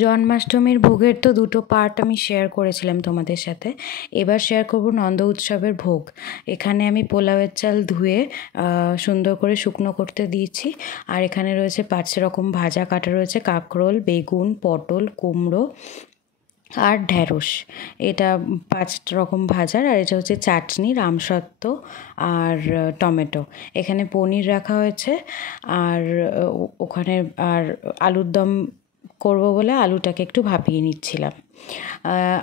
জন্মাষ্টমীর ভোগের তো দুটো পার্ট আমি শেয়ার করেছিলাম তোমাদের সাথে। এবার শেয়ার করব নন্দ উৎসবের ভোগ। এখানে আমি পোলাওয়ের চাল ধুয়ে সুন্দর করে শুকনো করতে দিয়েছি। আর এখানে রয়েছে 5 রকম ভাজা কাটা রয়েছে, কাঁকরোল, বেগুন, পটল, কুমড়ো আর ঢ্যাঁড়স। এটা 5 রকম ভাজার। আর এটা হচ্ছে চাটনি, রামসত্ত্ব আর টমেটো। এখানে পনির রাখা হয়েছে। আর ওখানে আর আলুর দম করব বলে আলুটাকে একটু ভাপিয়ে নিচ্ছিলাম।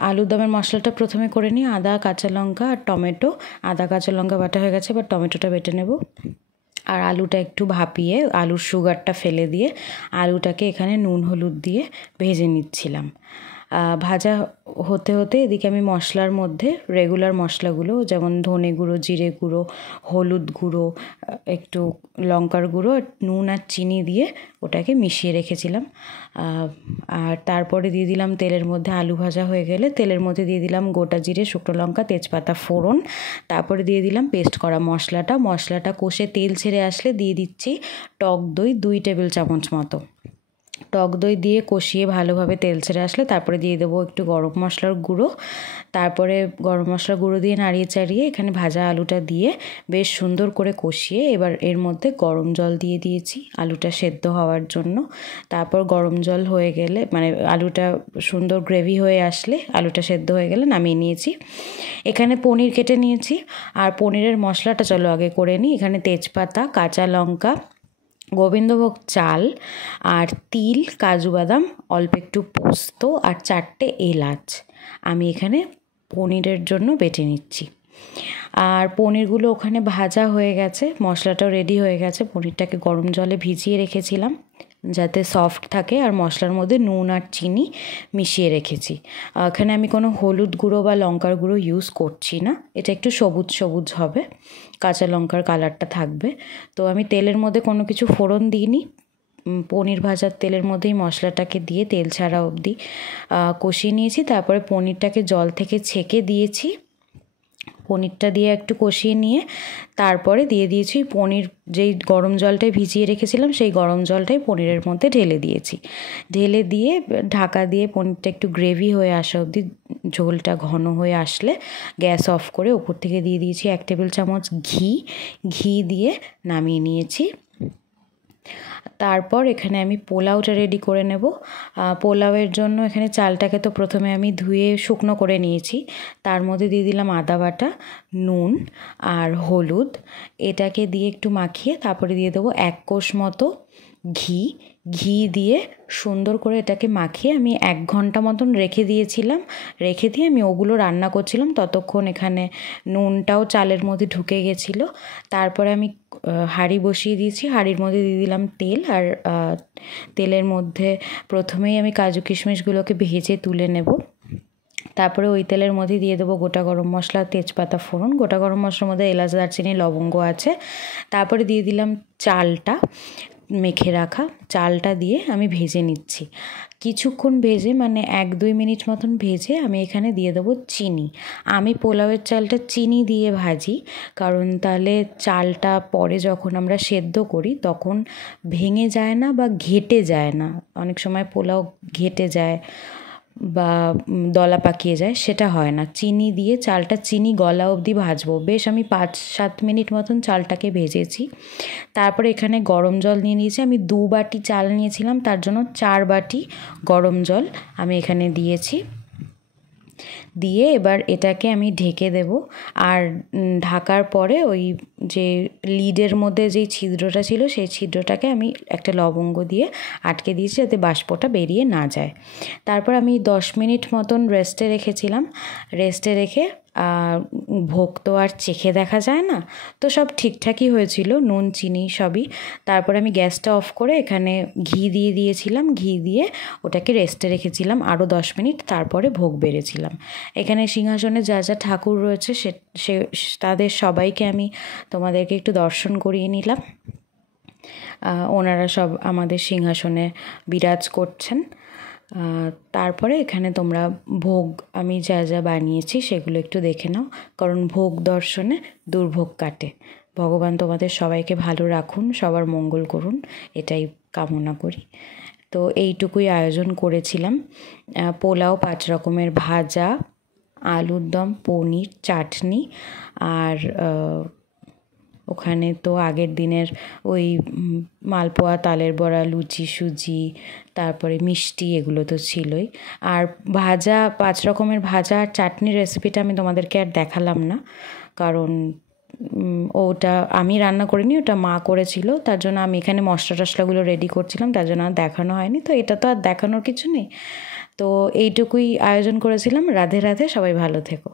আলুর দমের মশলাটা প্রথমে করে নিই। আদা, কাঁচা লঙ্কা আর টমেটো। আদা কাঁচা লঙ্কা বাটা হয়ে গেছে, এবার টমেটোটা বেটে নেব। আর আলুটা একটু ভাপিয়ে আলুর সুগারটা ফেলে দিয়ে আলুটাকে এখানে নুন হলুদ দিয়ে ভেজে নিচ্ছিলাম। ভাজা হতে হতে এদিকে আমি মশলার মধ্যে রেগুলার মশলাগুলো, যেমন ধনে গুঁড়ো, জিরে গুঁড়ো, হলুদ গুঁড়ো, একটু লঙ্কার গুঁড়ো, নুন আর চিনি দিয়ে ওটাকে মিশিয়ে রেখেছিলাম। আর তারপরে দিয়ে দিলাম তেলের মধ্যে, আলু ভাজা হয়ে গেলে তেলের মধ্যে দিয়ে দিলাম গোটা জিরে, শুকনো লঙ্কা, তেজপাতা ফোড়ন। তারপরে দিয়ে দিলাম পেস্ট করা মশলাটা কষে তেল ছেড়ে আসলে দিয়ে দিচ্ছি টক দই 2 টেবিল চামচ মতো। টক দই দিয়ে কষিয়ে ভালোভাবে তেল ছেড়ে আসলে তারপরে দিয়ে দেবো একটু গরম মশলার গুঁড়ো। তারপরে গরম মশলার গুঁড়ো দিয়ে নাড়িয়ে চাড়িয়ে এখানে ভাজা আলুটা দিয়ে বেশ সুন্দর করে কষিয়ে এবার এর মধ্যে গরম জল দিয়ে দিয়েছি আলুটা সেদ্ধ হওয়ার জন্য। তারপর গরম জল হয়ে গেলে, মানে আলুটা সুন্দর গ্রেভি হয়ে আসলে, আলুটা সেদ্ধ হয়ে গেলে নামিয়ে নিয়েছি। এখানে পনির কেটে নিয়েছি। আর পনিরের মশলাটা চলো আগে করে নিই। এখানে তেজপাতা, কাঁচা লঙ্কা, গোবিন্দভোগ চাল আর তিল, কাজু বাদাম, অল্প একটু পোস্ত আর 4টে এলাচ আমি এখানে পনিরের জন্য বেটে নিচ্ছি। আর পনিরগুলো ওখানে ভাজা হয়ে গেছে, মশলাটাও রেডি হয়ে গেছে। পনিরটাকে গরম জলে ভিজিয়ে রেখেছিলাম যাতে সফট থাকে। আর মশলার মধ্যে নুন আর চিনি মিশিয়ে রেখেছি। এখানে আমি কোনো হলুদ গুঁড়ো বা লঙ্কার গুঁড়ো ইউজ করছি না। এটা একটু সবুজ সবুজ হবে, কাঁচা লঙ্কার কালারটা থাকবে। তো আমি তেলের মধ্যে কোনো কিছু ফোড়ন দিইনি। পনির ভাজার তেলের মধ্যেই মশলাটাকে দিয়ে তেল ছাড়া অবধি কষিয়ে নিয়েছি। তারপরে পনিরটাকে জল থেকে ছেঁকে দিয়েছি। পনিরটা দিয়ে একটু কষিয়ে নিয়ে তারপরে দিয়ে দিয়েছি পনির, যেই গরম জলটায় ভিজিয়ে রেখেছিলাম সেই গরম জলটাই পনিরের মধ্যে ঢেলে দিয়েছি। ঢেলে দিয়ে ঢাকা দিয়ে পনিরটা একটু গ্রেভি হয়ে আসা অবধি, ঝোলটা ঘন হয়ে আসলে গ্যাস অফ করে ওপর থেকে দিয়ে দিয়েছি 1 টেবিল চামচ ঘি দিয়ে নামিয়ে নিয়েছি। তারপর এখানে আমি পোলাওটা রেডি করে নেব। পোলাওয়ের জন্য এখানে চালটাকে তো প্রথমে আমি ধুয়ে শুকনো করে নিয়েছি। তার মধ্যে দিয়ে দিলাম আদা বাটা, নুন আর হলুদ। এটাকে দিয়ে একটু মাখিয়ে তারপরে দিয়ে দেবো 1 কোষ মতো ঘি দিয়ে সুন্দর করে এটাকে মাখিয়ে আমি 1 ঘন্টা মতন রেখে দিয়েছিলাম। রেখে দিয়ে আমি ওগুলো রান্না করছিলাম, ততক্ষণ এখানে নুনটাও চালের মধ্যে ঢুকে গেছিলো। তারপরে আমি হাঁড়ি বসিয়ে দিয়েছি। হাঁড়ির মধ্যে দিয়ে দিলাম তেল। আর তেলের মধ্যে প্রথমেই আমি কাজু কিশমিশগুলোকে ভেজে তুলে নেব। তারপরে ওই তেলের মধ্যে দিয়ে দেবো গোটা গরম মশলা, তেজপাতা ফোড়ন। গোটা গরম মশলার মধ্যে এলাচ, দারচিনি, লবঙ্গ আছে। তারপরে দিয়ে দিলাম চালটা, মেখে রাখা চালটা দিয়ে আমি ভেজে নিচ্ছি। কিছুক্ষণ ভেজে, মানে 1-2 মিনিট মতন ভেজে আমি এখানে দিয়ে দেবো চিনি। আমি পোলাওয়ের চালটা চিনি দিয়ে ভাজি, কারণ তাহলে চালটা পরে যখন আমরা সেদ্ধ করি তখন ভেঙে যায় না বা ঘেটে যায় না। অনেক সময় পোলাও ঘেটে যায় বা দলা পাকিয়ে যায়, সেটা হয় না। চিনি দিয়ে চালটা চিনি গলা অবধি ভাজবো। বেশ আমি 5-7 মিনিট মতন চালটাকে ভেজেছি। তারপরে এখানে গরম জল নিয়ে নিয়েছি। আমি 2 বাটি চাল নিয়েছিলাম, তার জন্য 4 বাটি গরম জল আমি এখানে দিয়েছি। দিয়ে এবার এটাকে আমি ঢেকে দেব। আর ঢাকার পরে ওই যে লিডের মধ্যে যেই ছিদ্রটা ছিল সেই ছিদ্রটাকে আমি একটা লবঙ্গ দিয়ে আটকে দিয়েছি যাতে বাষ্পটা বেরিয়ে না যায়। তারপর আমি 10 মিনিট মতন রেস্টে রেখেছিলাম। রেস্টে রেখে ভোগ তো আর চেখে দেখা যায় না, তো সব ঠিকঠাকই হয়েছিল, নুন চিনি সবই। তারপরে আমি গ্যাসটা অফ করে এখানে ঘি দিয়ে দিয়েছিলাম। ঘি দিয়ে ওটাকে রেস্টে রেখেছিলাম আরও 10 মিনিট। তারপরে ভোগ বেড়েছিলাম। এখানে সিংহাসনে যা যা ঠাকুর রয়েছে সে তাদের সবাইকে আমি তোমাদেরকে একটু দর্শন করিয়ে নিলাম। ওনারা সব আমাদের সিংহাসনে বিরাজ করছেন। তারপরে এখানে তোমরা ভোগ আমি যা যা বানিয়েছি সেগুলো একটু দেখে নাও, কারণ ভোগ দর্শনে দুর্ভোগ কাটে। ভগবান তোমাদের সবাইকে ভালো রাখুন, সবার মঙ্গল করুন, এটাই কামনা করি। তো এইটুকুই আয়োজন করেছিলাম। পোলাও, 5 রকমের ভাজা, আলুর দম, পনির, চাটনি, আর ওখানে তো আগের দিনের ওই মালপোয়া, তালের বড়া, লুচি, সুজি, তারপরে মিষ্টি, এগুলো তো ছিলই। আর ভাজা, 5 রকমের ভাজা আর চাটনির রেসিপিটা আমি তোমাদেরকে আর দেখালাম না, কারণ ওটা আমি রান্না করিনি, ওটা মা করেছিল। তার জন্য আমি এখানে মশলা টশলাগুলো রেডি করছিলাম, তার জন্য আর দেখানো হয়নি। তো এটা তো আর দেখানোর কিছু নেই। তো এইটুকুই আয়োজন করেছিলাম। রাধে রাধে, সবাই ভালো থেকো।